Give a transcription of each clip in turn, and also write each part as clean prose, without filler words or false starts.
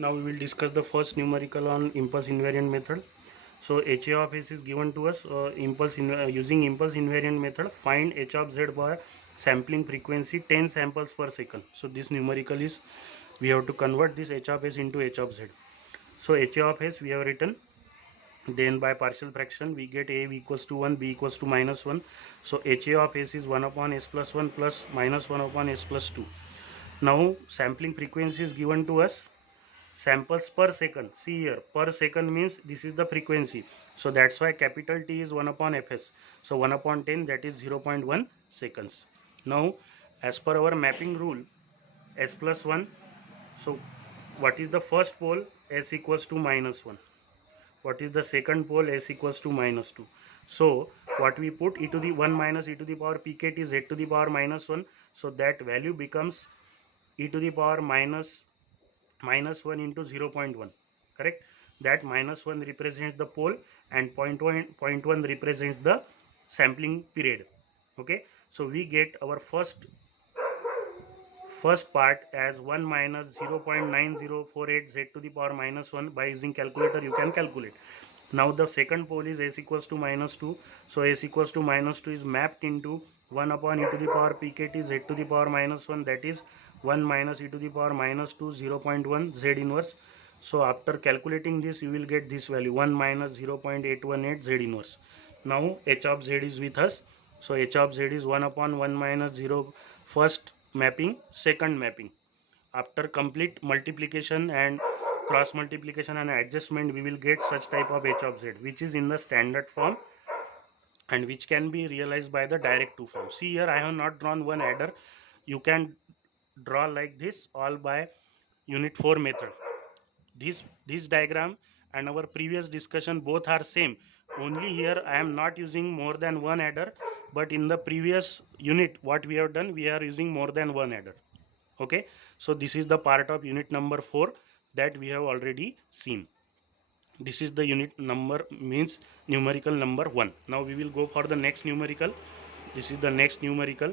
Now we will discuss the first numerical on impulse invariant method. So HA of S is given to us. Using impulse invariant method, find H of Z by sampling frequency 10 samples per second. So this numerical is, we have to convert this H of S into H of Z. So HA of S we have written, then by partial fraction we get A equals to 1, B equals to minus 1. So HA of S is 1 upon S plus 1 plus minus 1 upon S plus 2. Now sampling frequency is given to us, samples per second. See here, per second means this is the frequency, so that's why capital T is 1 upon Fs. So 1 upon 10, that is 0.1 seconds. Now as per our mapping rule, S plus 1, so what is the first pole? S equals to minus 1. What is the second pole? S equals to minus 2. So what we put, e to the 1 minus e to the power pkt z to the power minus 1, so that value becomes e to the power minus 1 into 0.1, correct? That minus 1 represents the pole and 0.1 represents the sampling period. Okay, so we get our first part as 1 minus 0.9048 z to the power minus 1. By using calculator you can calculate. Now the second pole is s equals to minus 2, so s equals to minus 2 is mapped into 1 upon e to the power pkt z to the power minus 1, that is 1 minus e to the power minus 2 0.1 z inverse. So after calculating this you will get this value 1 minus 0.818 z inverse. Now h of z is with us, so h of z is 1 upon 1 minus 0 first mapping, second mapping. After complete multiplication and cross multiplication and adjustment, we will get such type of h of z, which is in the standard form and which can be realized by the direct to form. See here, I have not drawn one adder. You can draw like this all by unit 4 method. This diagram and our previous discussion both are same. Only here I am not using more than one adder, but in the previous unit what we have done, we are using more than one adder. Okay, so this is the part of unit number 4 that we have already seen. This is the unit number, means numerical number 1. Now we will go for the next numerical. This is the next numerical.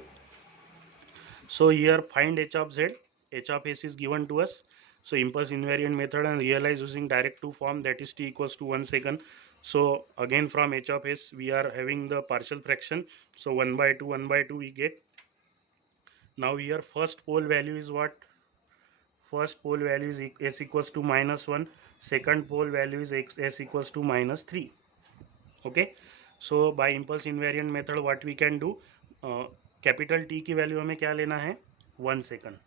So here find h of z. H of s is given to us. So impulse invariant method and realize using direct to form, that is t equals to 1 second. So again from h of s we are having the partial fraction, so 1 by 2 we get. Now here first pole value is what? First pole value is s equals to minus 1. Second pole value is s equals to minus 3. Okay, so by impulse invariant method what we can do, capital T की value हमें क्या लेना है? 1 second.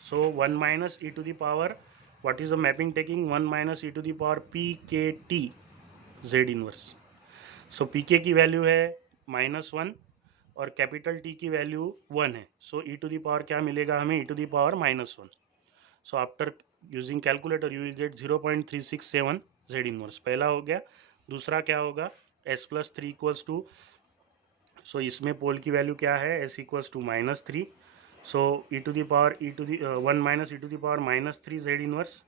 So 1 minus e to the power, what is the mapping taking? 1 minus e to the power pkt z inverse. So pk की value है -1 और capital T की value 1 है. So e to the power क्या मिलेगा हमें? e to the power -1. So after using calculator you will get 0.367 z inverse. पहला हो गया. दूसरा क्या होगा? s plus 3 equals to, so इसमें पोल की वैल्यू क्या है? s equals to -3. So e to the power 1 minus e to the power -3 z inverse.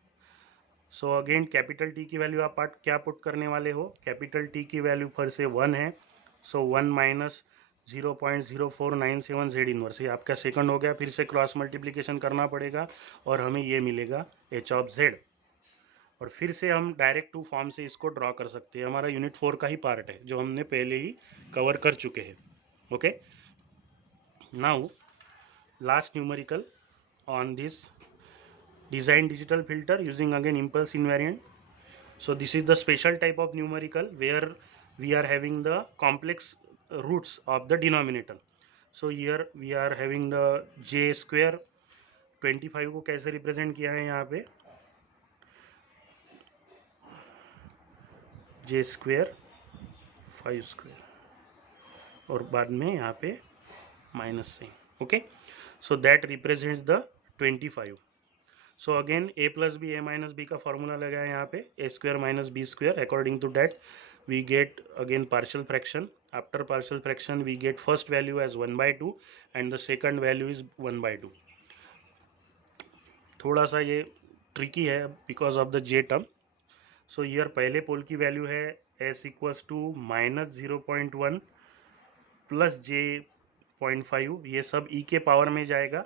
So again capital T की वैल्यू आप क्या पुट करने वाले हो? कैपिटल T की वैल्यू फिर से 1 है, सो 1 माइनस 0.0497 z इनवर्स. ये आपका सेकंड हो गया. फिर से क्रॉस मल्टीप्लिकेशन करना पड़ेगा और हमें ये मिलेगा h ऑफ z. और फिर से हम डायरेक्ट टू फॉर्म से इसको ड्रॉ कर सकते हैं. हमारा यूनिट 4 का ही पार्ट है जो हमने पहले ही कवर कर चुके हैं. Okay, now last numerical on this design digital filter using again impulse invariant. So this is the special type of numerical where we are having the complex roots of the denominator. So here we are having the j square. 25 को कैसे represent किया है? यहाँ पे j square 5 square और बाद में यहाँ पे minus sign. Okay, so that represents the 25. So again a plus b a minus b का फॉर्मूला लगा है यहाँ पे, a square minus b square. According to that we get again partial fraction. After partial fraction we get first value as 1/2 and the second value is 1/2. थोड़ा सा ये tricky है because of the j term. So here पहले pole की value है s equals to -0.1 plus j.5. ये सब e के पावर में जाएगा,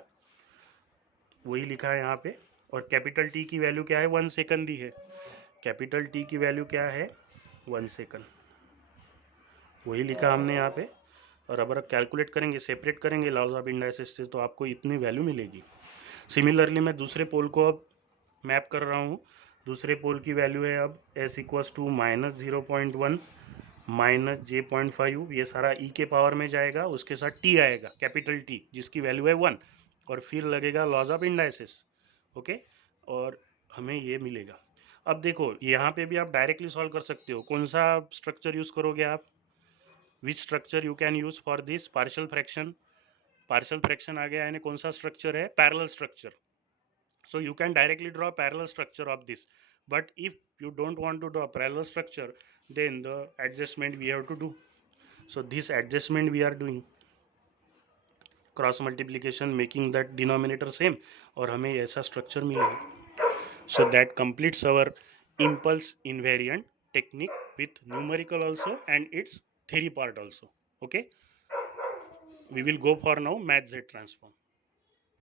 वही लिखा है यहाँ पे. और कैपिटल टी की वैल्यू क्या है, 1 सेकंड दी है। कैपिटल टी की वैल्यू क्या है, 1 सेकंड, वही लिखा हमने यहाँ पे। और अब कैलकुलेट करेंगे, सेपरेट करेंगे लॉज ऑफ इंडाइसिस से, तो आपको इतनी वैल्यू मिलेगी। सिमिलरली मैं दूसरे पोल को अब मैप कर रहा हूँ। दूसरे पोल की वैल्यू है अब s इक्वल्स टू -0.1 -j.5, ये सारा e के पावर में जाएगा, उसके साथ t आएगा, कैपिटल T जिसकी वैल्यू है 1, और फिर लगेगा लॉज ऑफ इंडाइसिस। ओके, और हमें ये मिलेगा। अब देखो यहाँ पे भी आप डायरेक्टली सॉल्व कर सकते हो। कौन सा स्ट्रक्चर यूज़ करोगे आप, which structure you can use for this partial fraction. Partial fraction आ गया, यानी कौन सा स्ट्रक्चर है, parallel structure. So you can directly draw a parallel structure of this, but if you don't want to draw a parallel structure, then the adjustment we have to do. So this adjustment we are doing, cross multiplication, making that denominator same, और हमें ऐसा structure मिलेगा। So that completes our impulse invariant technique with numerical also and its theory part also. Okay, we will go for now math Z transform.